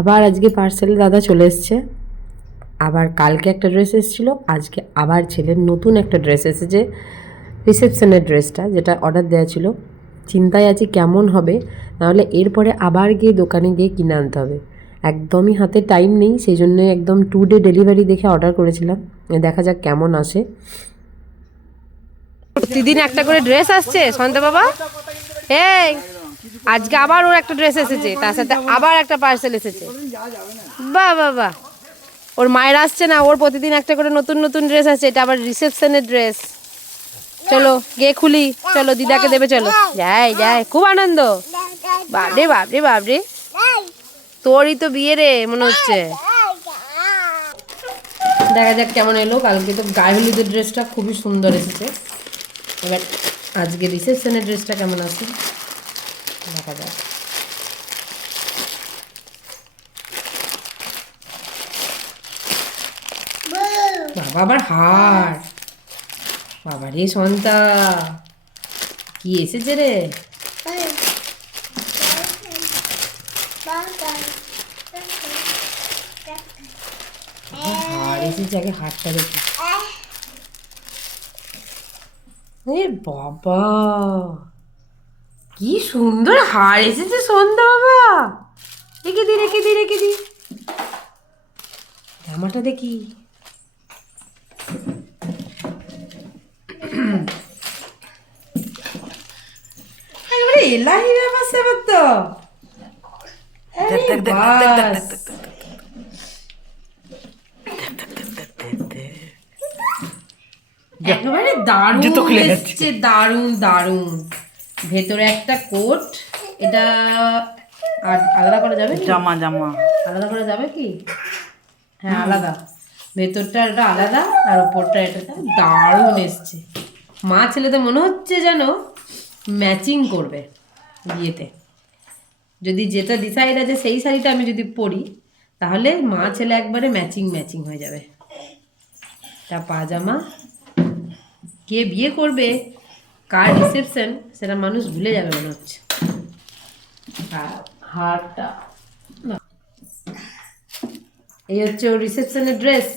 আবার আজকে পার্সেলে দাদা চলে এসছে। আবার কালকে একটা ড্রেস এসেছিলো, আজকে আবার ছেলের নতুন একটা ড্রেস এসেছে, রিসেপশনের ড্রেসটা যেটা অর্ডার দেওয়া ছিল। চিন্তায় আছি কেমন হবে, নাহলে এরপরে আবার গিয়ে দোকানে গিয়ে কিনে আনতে হবে। একদমই হাতে টাইম নেই, সেই জন্যই একদম 2 ডে ডেলিভারি দেখে অর্ডার করেছিলাম। দেখা যাক কেমন আসে। প্রতিদিন একটা করে ড্রেস আসছে সন্ধ্যা বাবা। এই আজকে আবার ওর একটা ড্রেস এসেছে, তার সাথে আবার একটা পার্সেল এসেছে। বাহ বাহ বাহ, ওর মায়ের আসছে না, ওর প্রতিদিন একটা করে নতুন নতুন ড্রেস আছে। এটা আবার রিসেপশনের ড্রেস। চলো গিয়ে খুলি, চলো দিদাকে দেবে, চলো যাই যাই। খুব আনন্দ। বাপরে বাপরে বাপরে, তোরই তো বিয়ে রে মনে হচ্ছে। দেখা যাক কেমন এলো। কালকে তো গায়ে হলুদের ড্রেসটা খুবই সুন্দর এসেছে, এবার আজকে রিসেপশনের ড্রেসটা কেমন আছে দেখা যাক। বাবা আবার হার, বাবা রে সন্তা, কি এসেছে রে? হার এসেছে, আগে হারটা দেখি। এ বাবা, কি সুন্দর হার এসেছে সন্ধ্যা বাবা। রেখে দি রেখে দি রেখে দি, জামাটা দেখি। একেবারে এলাহি ব্যাপার স্যাপার তো। একেবারে দারুণ এসছে, দারুণ দারুণ। ভেতরে একটা কোট, এটা আর আলাদা করা যাবে? জামা জামা আলাদা করা যাবে কি? হ্যাঁ আলাদা, ভেতরটা এটা আলাদা আর উপরটা এটা। দারুণ এসছে। মা ছেলে তো মনে হচ্ছে যেন ম্যাচিং করবে বিয়েতে। যদি যেটা ডিসাইড আছে সেই শাড়িটা আমি যদি পরি, তাহলে মা ছেলে একবারে ম্যাচিং ম্যাচিং হয়ে যাবে। তা পাজামা, কে বিয়ে করবে, কার রিসেপশন, সেটা মানুষ ভুলে যাবে মনে হচ্ছে। আর হারটা, এই হচ্ছে ওর রিসেপশনের ড্রেস।